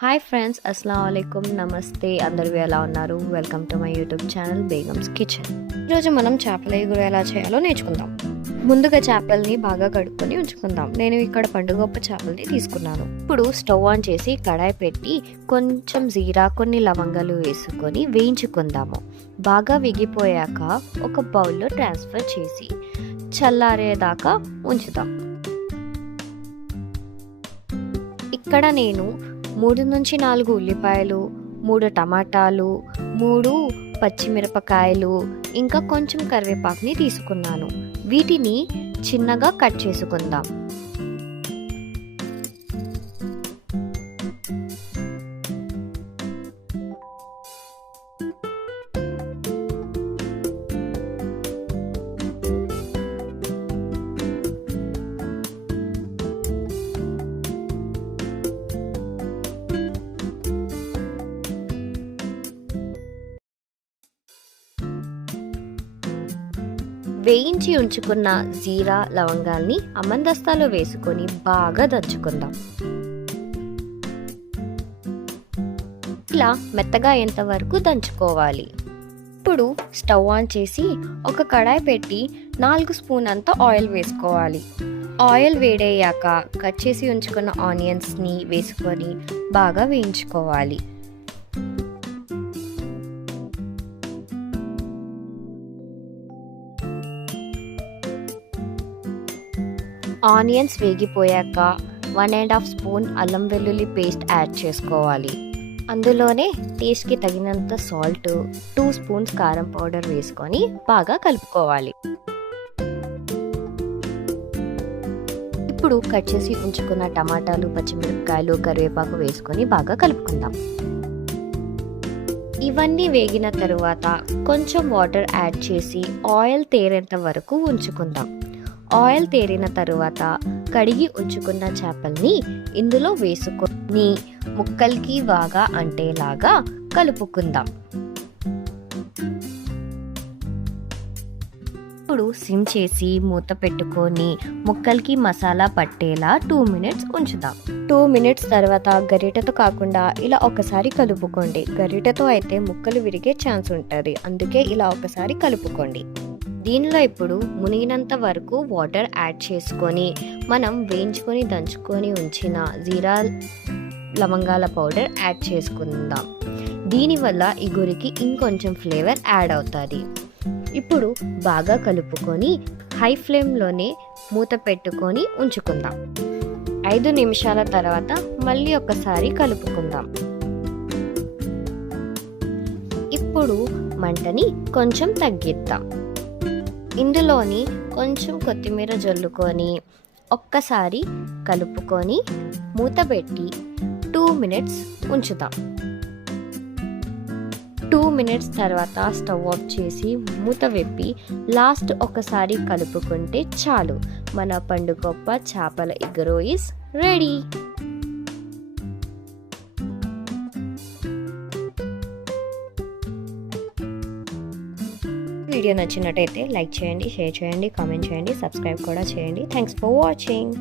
Hi friends, అస్సలాము అలైకుం, నమస్తే. అందరూ ఎలా ఉన్నారు? Welcome to my YouTube channel Begums kitchen. ఈరోజు మనం చేపల ఎగురు ఎలా చేయాలో నేర్చుకుందాం. ముందుగా చేపల్ని బాగా కడుక్కొని ఉంచుకుందాం. నేను ఇక్కడ పండుగొప్ప చేపల్ని తీసుకున్నాను. ఇప్పుడు స్టవ్ ఆన్ చేసి కడాయి పెట్టి కొంచెం జీరా, కొన్ని లవంగాలు వేసుకొని వేయించుకుందాము. బాగా వేగిపోయాక ఒక బౌల్లో ట్రాన్స్ఫర్ చేసి చల్లారేదాకా ఉంచుదాం. ఇక్కడ నేను 3 నుంచి 4 ఉల్లిపాయలు, 3 టమాటాలు, 3 పచ్చిమిరపకాయలు, ఇంకా కొంచెం కరివేపాకుని తీసుకున్నాను. వీటిని చిన్నగా కట్ చేసుకుందాం. వేయించి ఉంచుకున్న జీరా, లవంగాల్ని అమందస్తాలో వేసుకొని బాగా దంచుకుందాం. ఇలా మెత్తగా అయ్యేంత వరకు దంచుకోవాలి. ఇప్పుడు స్టవ్ ఆన్ చేసి ఒక కడాయి పెట్టి 4 స్పూన్ అంత ఆయిల్ వేసుకోవాలి. ఆయిల్ వేడయ్యాక కట్ చేసి ఉంచుకున్న ఆనియన్స్ని వేసుకొని బాగా వేయించుకోవాలి. ఆనియన్స్ వేగిపోయాక 1.5 స్పూన్ అల్లం వెల్లుల్లి పేస్ట్ యాడ్ చేసుకోవాలి. అందులోనే టేస్ట్కి తగినంత సాల్ట్, 2 స్పూన్స్ కారం పౌడర్ వేసుకొని బాగా కలుపుకోవాలి. ఇప్పుడు కట్ చేసి ఉంచుకున్న టమాటాలు, పచ్చిమిరపకాయలు, కరివేపాకు వేసుకొని బాగా కలుపుకుందాం. ఇవన్నీ వేగిన తరువాత కొంచెం వాటర్ యాడ్ చేసి ఆయిల్ తేరేంత వరకు ఉంచుకుందాం. ఆయిల్ తేరిన తరువాత కడిగి ఉంచుకున్న చేపల్ని ఇందులో వేసుకొని ముక్కలకి బాగా అంటేలాగా కలుపుకుందాం. ఇప్పుడు సిమ్ చేసి మూత పెట్టుకొని ముక్కలకి మసాలా పట్టేలా 2 మినిట్స్ ఉంచుదాం. 2 మినిట్స్ తర్వాత గరిటెతో కాకుండా ఇలా ఒకసారి కలుపుకోండి. గరిటెతో అయితే ముక్కలు విరిగే ఛాన్స్ ఉంటుంది, అందుకే ఇలా ఒకసారి కలుపుకోండి. దీనిలో ఇప్పుడు మునిగినంత వరకు వాటర్ యాడ్ చేసుకొని మనం వేయించుకొని దంచుకొని ఉంచిన జీరా, లవంగాల పౌడర్ యాడ్ చేసుకుందాం. దీనివల్ల ఈ గురికి ఇంకొంచెం ఫ్లేవర్ యాడ్ అవుతుంది. ఇప్పుడు బాగా కలుపుకొని హై ఫ్లేమ్లోనే మూత పెట్టుకొని ఉంచుకుందాం. 5 నిమిషాల తర్వాత మళ్ళీ ఒకసారి కలుపుకుందాం. ఇప్పుడు మంటని కొంచెం తగ్గిద్దాం. ఇందులోని కొంచెం కొత్తిమీర జల్లుకొని ఒక్కసారి కలుపుకొని మూత పెట్టి 2 మినిట్స్ ఉంచుదాం. 2 మినిట్స్ తర్వాత స్టవ్ ఆఫ్ చేసి మూత విప్పి లాస్ట్ ఒకసారి కలుపుకుంటే చాలు. మన పండుగొప్ప చేపల ఎగురు ఈజ్ రెడీ. వీడియో నచ్చినట్టయితే లైక్ చేయండి, షేర్ చేయండి, కామెంట్ చేయండి, సబ్స్క్రైబ్ కూడా చేయండి. Thanks for watching.